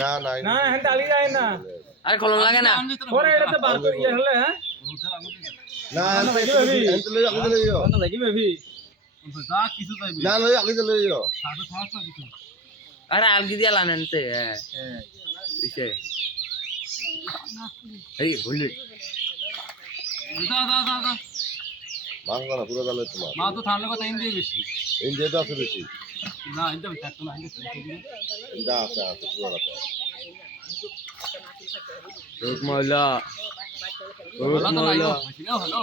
না না না হ্যাঁ আলি যায় না আরে কলম লাগে না পরে এটাতে বার করে ইয়ে হলে হ্যাঁ না এত লই আগে লইও না দেখি বেবি যা কিছু চাইবে না লই আগে লইও সাথে থাক না কিছু আরে আলগি দিয়া লানেনতে হ্যাঁ দিছে এই হইলে দা দা দা দা মাংস না পুরো দালে তোমার মা তো থামলে কথা ইন্দি বেশি এই যেটা আছে বেশি না ইন্দি বেশি থাকতো না ইন্দি এটা আছে পুরো আছে রোক ময়লা হলো তো নাই হলো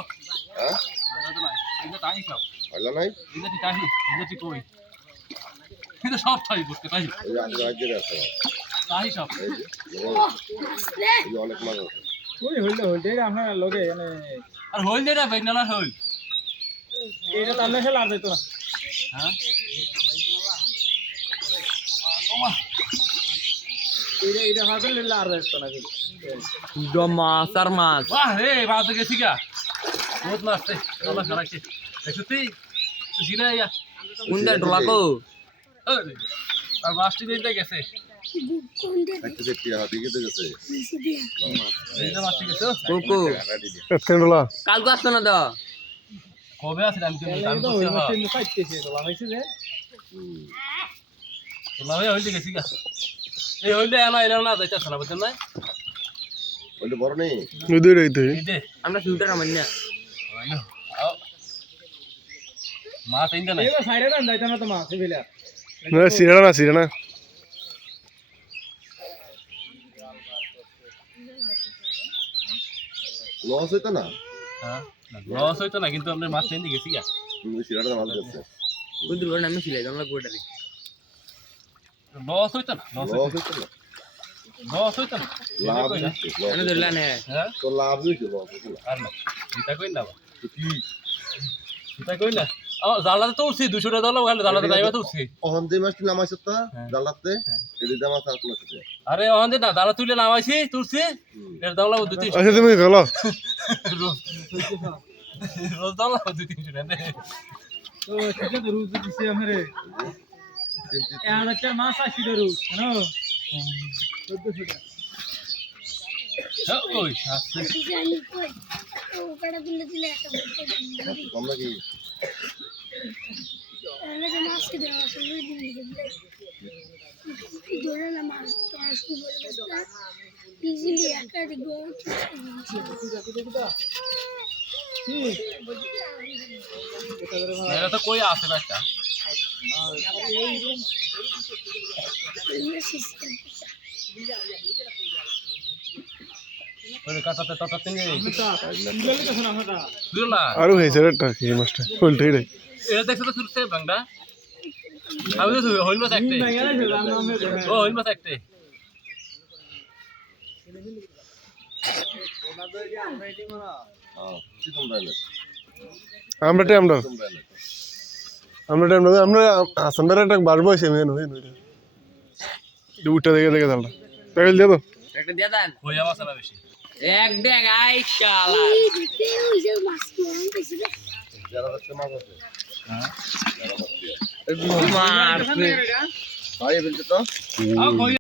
হ্যাঁ হলো তো নাই ইন্দি তাই সব হলো নাই ইন্দি তাই ইন্দি কই এটা সব তাই করতে তাই এই যে আগে আছে তাই সব এই অনেক মাছ আছে ওই হইলে এটা আপনার লগে মানে আর হইল দেটা বেনালা হইল এটা তাহলে খেলা আর যাইতো না হ্যাঁ ওমা এটা ভাবে লিলা আর যাইতো না মাছ আর মাছ বাহ রে বাদ গেছি গা বহুত মারছে আল্লাহ খারাইছে দেখছতি জিরাইয়া কোনটা ঢোলাকো আরে আর মাছটি দিতে গেছে একটু দেখতে হাতে গেতে গেছে এইটা মাছটি গেছে কোকো এতনলা কালকে আসতো না তো কবে আছে আমি এটা তো ওই মাসে পাইতেছে তো লাগাইছে যে লাভে হইতে গেছি গা এই হইলে এনা এনা না যাইতাছ না বুঝছেন না ওইটা বড় নেই নদীর এইতে এই দে আমরা শুটার আমার না হইলো মাছ ইন্দা নাই এটা সাইডে দেন যাইতো না তো মা সিভিলা না সিরানা লস হইতো না হ্যাঁ লস হইতো না কিন্তু আমরা মাছ ইন্দা গেছি গা সিরাটা মাছ গেছে কোন দূর নামে ছিলাই আমরা গোটারি লস হইতো না লস লস হইতো না লস হইতো না লাভ কই না আমি ধরলাম হ্যাঁ হ্যাঁ তো লাভ হইছে লস হইতো না আর না এটা কই না কি এটা কই না জালাতে তো উঠছি 200 টাকা দাও ওখানে জালাতে যাইবা তো উঠছি ওখান থেকে মাছটি নামাইছ তো জালাতে এটি দাম আছে আপনার সাথে আরে ওখানে না জালা তুলে নামাইছি তুলছি এর দাম লাগবে 2-3 আচ্ছা তুমি গেলো রোজ দাম লাগবে 2-3 টাকা তো ঠিক আছে রুজ দিছে আমারে আর একটা মাছ আসি রুজ জানো 1400 টাকা ওই আছে জানি কই ও কড়া দিলে একটা আমরা কি তাহলে যে মাছ কে দেওয়া শুরু দিন দিলে ধরে না মাছ তো শুরু করে দিলা ইজিলি একটা দিগো এটা তো কই আছে না একটা ওই কাটাতে টাটাতে নিয়ে ইলালি তো না হটা দিলা আরো হয়েছে রেটটা কি মাছটা ফুলটাই রে এটা দেখছ তো তুলছে বাংলা আমি তো হইল মাছ একটা ও হইল মাছ একটা হ্যাঁ কি তোমরা না আমরা টাইম তোমরা না আমরা হাসান ভাইয়ের একটা বাড়বো এসে মেন হয়ে নইটা দুটা দেখে চালটা প্যাকেজ দিয়ে তো একটা দিয়া দেন হইয়া মাছ না বেশি এক ডেগ আই শালা এই দেখতে ওই যে মাছ কে আনতেছে যারা হচ্ছে মাছ আছে হ্যাঁ মারছে ভাই বলতে তো আ কই